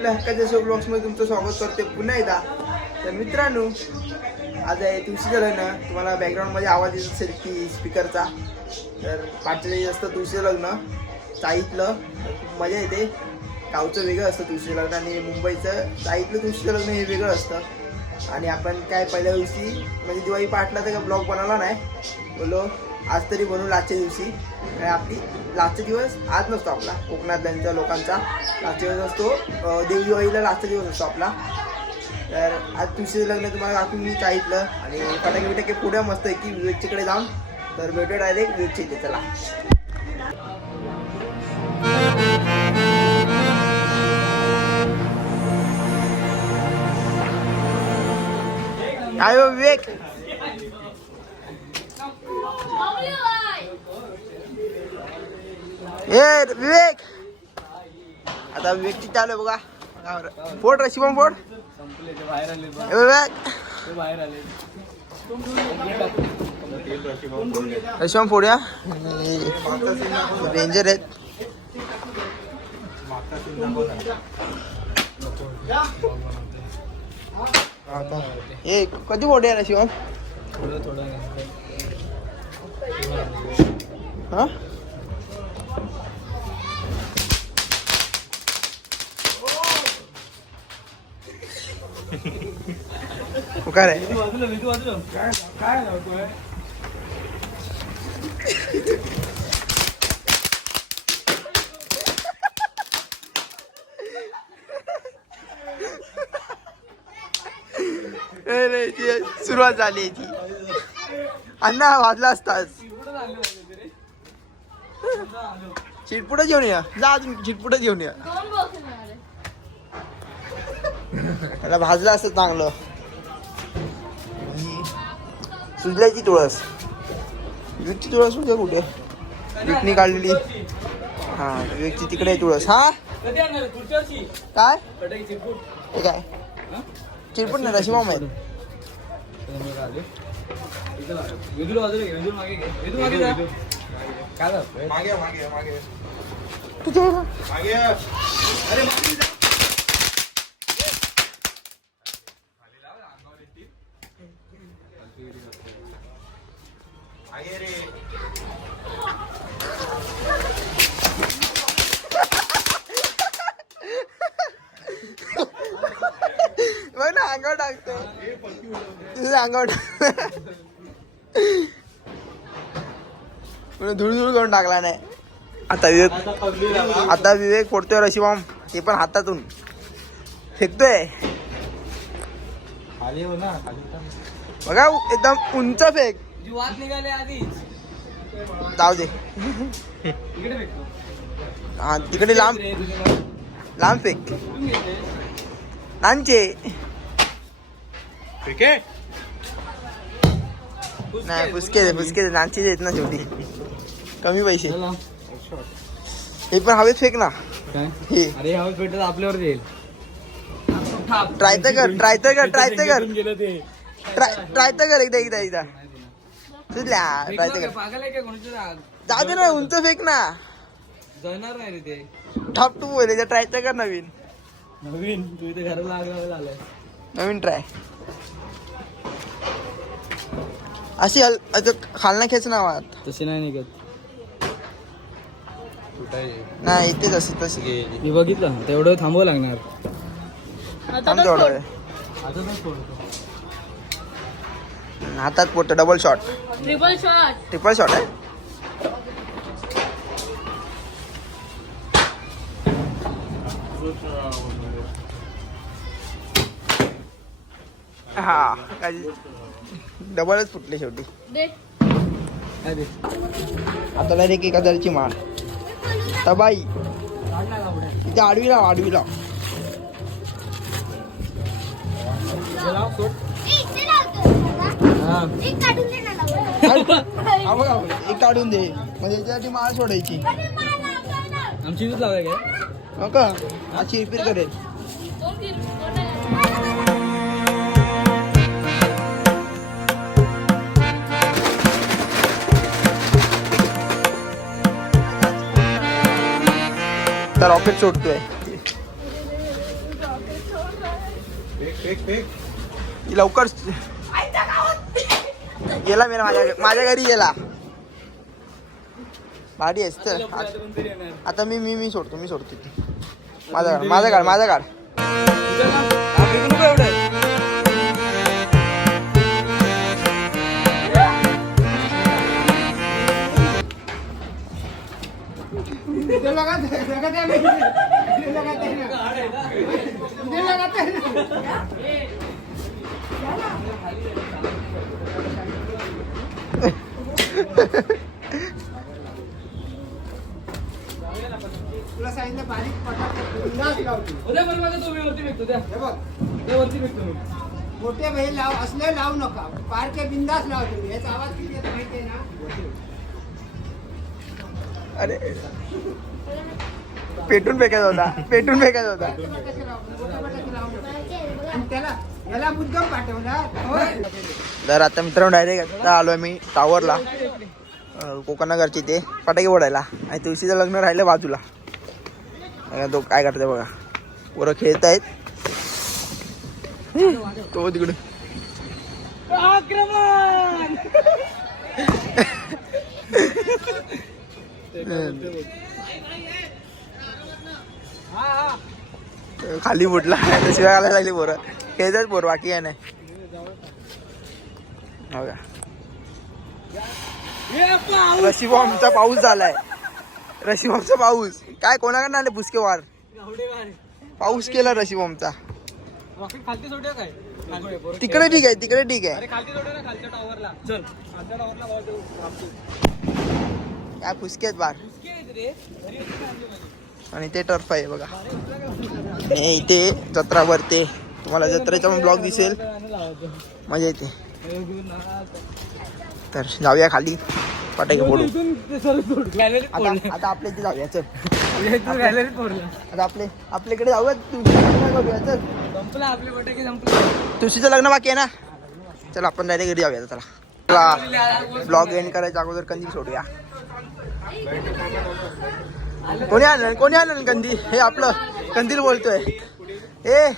आपल्या हक्काच्या शो ब्लॉग्समध्ये तुमचं स्वागत करते पुन्हा एकदा. तर मित्रांनो आज आहे तुळशीचं लग्न तुम्हाला बॅकग्राऊंडमध्ये आवाज येत असेल की स्पीकरचा तर पाठच्या असतं तुळशीचं लग्न. चाईतलं खूप मजा येते. गावचं वेगळं असतं तुळशीचं लग्न आणि मुंबईचं. चाईतलं तुळशीचं लग्न हे वेगळं असतं. आणि आपण काय पहिल्या दिवशी म्हणजे दिवाळी पाठला तर ब्लॉग बनवला नाही. बोलो. आज तरी म्हणून लास्टच्या दिवशी. आणि आपली लास्टचा दिवस आज नसतो आपला. कोकणातल्यांच्या लोकांचा लास्टचा दिवस असतो. अं, दिवाळीला लास्टचा दिवस असतो आपला. तर आज तुळशीचं लग्न तुम्हाला दाखवून मी सांगितलं. आणि फटाके बिटाके पुढे मस्त आहे की विवेकच्याकडे जाऊन. तर भेटू डायरेक्ट विवेकच्या इथे चला. काय हो विवेक? ए विवेक. आता विवेकची चालू आहे बघा. फोड रे शिवम फोड. ए विवेक. आले. शिवम फोडूया रेंजर आहेत. ए कधी फोडूया रे शिवम? हा? काय रे काय काय लावतोय अरे ती सुरुवात झाली ती. अण्णा वाजला असताच चिटपुट घेऊन या. जा अजून चिटपुटच घेऊन या. त्याला भाजलं असतं चांगलं. सुजल्याची तुळस. विवेकची तुळस म्हणजे कुठे? विकनी काढलेली. हा विवेकची तिकडे आहे तुळस. हा? काय? हे काय? चिरपुट नाही रशी मामा काय झालं मागे मागे मागे अरे मागे जा बघ ना अंगावर टाकतो. तुझं अंगावर टाक धुळ धुळ करून टाकला नाही. आता विवेक आता विवेक फोडतोय रशिबाम ते पण हातातून. फेकतोय. हो. बघा एकदम उंच फेक. जी वाट निघाले आधीच जाऊ दे इकडे फेकतो हा तिकडे लांब रे, तुझे मला. लांब फेक कुठून घेते? लांबचे क्रिकेट नाही फुसके दे फुसके दे लांबचे देत ना शेवटी कमी पैसे। चला. हे पण हवेत फेक ना। काय? हे। अरे ह्यावेळेस भेटत आपल्यावर येईल Try तर कर, try तर कर, try तर कर. गेलं ते. ट्राय ट्राय तर कर एकदा एकदा एकदा. सुटल्या का? पागल आहे का कोणाच्या राग? जाऊ दे ना उंच फेक ना. जळणार नाही रे ते. टॉप टू बोले ट्राय तर कर नवीन. नवीन? तू इथे घराला लागला आलाय नवीन ट्राय अशी हल असं खालना खेच ना वाट तसे नाही निघत. नाही इथेच असे तशी. मी बघितलं तेवढं थांबावं लागणार. थांब तेवढा. वेळ. हातात पोट double shot triple shot triple shot आहे? हा डबलच फुटले शेवटी. दे. आता डायरेक्ट एक हजारची माळ. तबाई इथे आडवी लाव आडवी लाव. एक काढून दे म्हणजे याच्यासाठी माळ सोडायची. आमची इथेच लावाय काय? हो का? अशी रिपेअर करेल? तर रॉकेट सोडतोय. लवकर गेला मी माझ्या माझ्या घरी गेला. भारी आहेस तर. आता मी मी मी सोडतो मी सोडतो माझा काढ माझा काढ माझा काढ मी. मोठे भाई लाव असले लावू नका. पारखे बिंदास लाव तुम्ही. याचा आवाज किती येतो माहितीये ना? अरे. पेटून फेकायचा होता. पेटून फेकायचा होता. त्याला याला मुद्दाम पाठवला. होय. तर आता मित्रांनो डायरेक्ट आता आलोय मी टावरला कोकणनगरची ते फटाके फोडायला. आणि तुळशीचं लग्न राहिलं बाजूला. तो काय करते बघा. पोरं खेळत आहेत तो तिकडे. आक्रमण. हा हा खाली फुटला. शिवाय घालायला लागली पोरं. खेळतात पोरं बाकी आहे नाही हो ये पाऊस. झालाय. रशिबॉम्बचा पाऊस. काय कोणाकडे आले पुसके वार. पाऊस केला खालती. तिकडे ठीक आहे तिकडे ठीक आहे. काय पुसके आहेत बार? आणि ते टर्फ आहे बघा. इथे जत्रा भरते तुम्हाला जत्रेचा पण ब्लॉग दिसेल. मजा येते. तर जाऊया खाली. फटाके फोडू. आता आता आपल्या इथे जाऊया चल. आता आपले आपल्याकडे जाऊया. तुळशीचं चल आपले फटाके तुळशीचं लग्न बाकी आहे ना? चल आपण डायरेक्ट घरी जाऊया चला. चला. ब्लॉग एंड करायच्या अगोदर कंदील सोडूया. कोणी आणलं? कोणी आणलं कंदी? हे आपलं कंदील बोलतोय. ए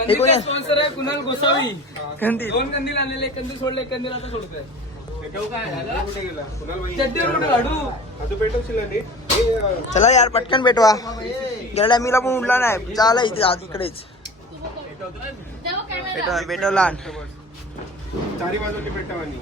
हे कंदीलचा स्पॉन्सर आहे कुणाल गोसावी. कंदील. दोन कंदील आणलेले एक कंदील सोडले एक कंदील आता सोडतोय. चला यार पटकन भेटवा गेल्या टायमीला पण उडला नाही. चाला इथे आज इकडेच. भेटवा भेटवला. चारी बाजूनी पेटवानी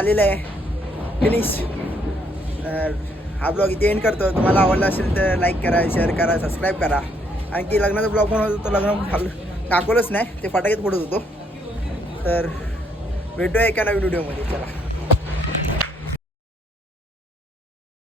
झालेलं आहे. फिनिश तर हा ब्लॉग इथे एंड करतो. तुम्हाला आवडला असेल तर लाईक करा शेअर करा सबस्क्राईब करा. आणखी लग्नाचा ब्लॉग बनवतो तो लग्न टाकलंच दाखवलंच नाही. ते फटाकेत फोडत होतो. तर भेटूया एका नवीन व्हिडिओमध्ये चला.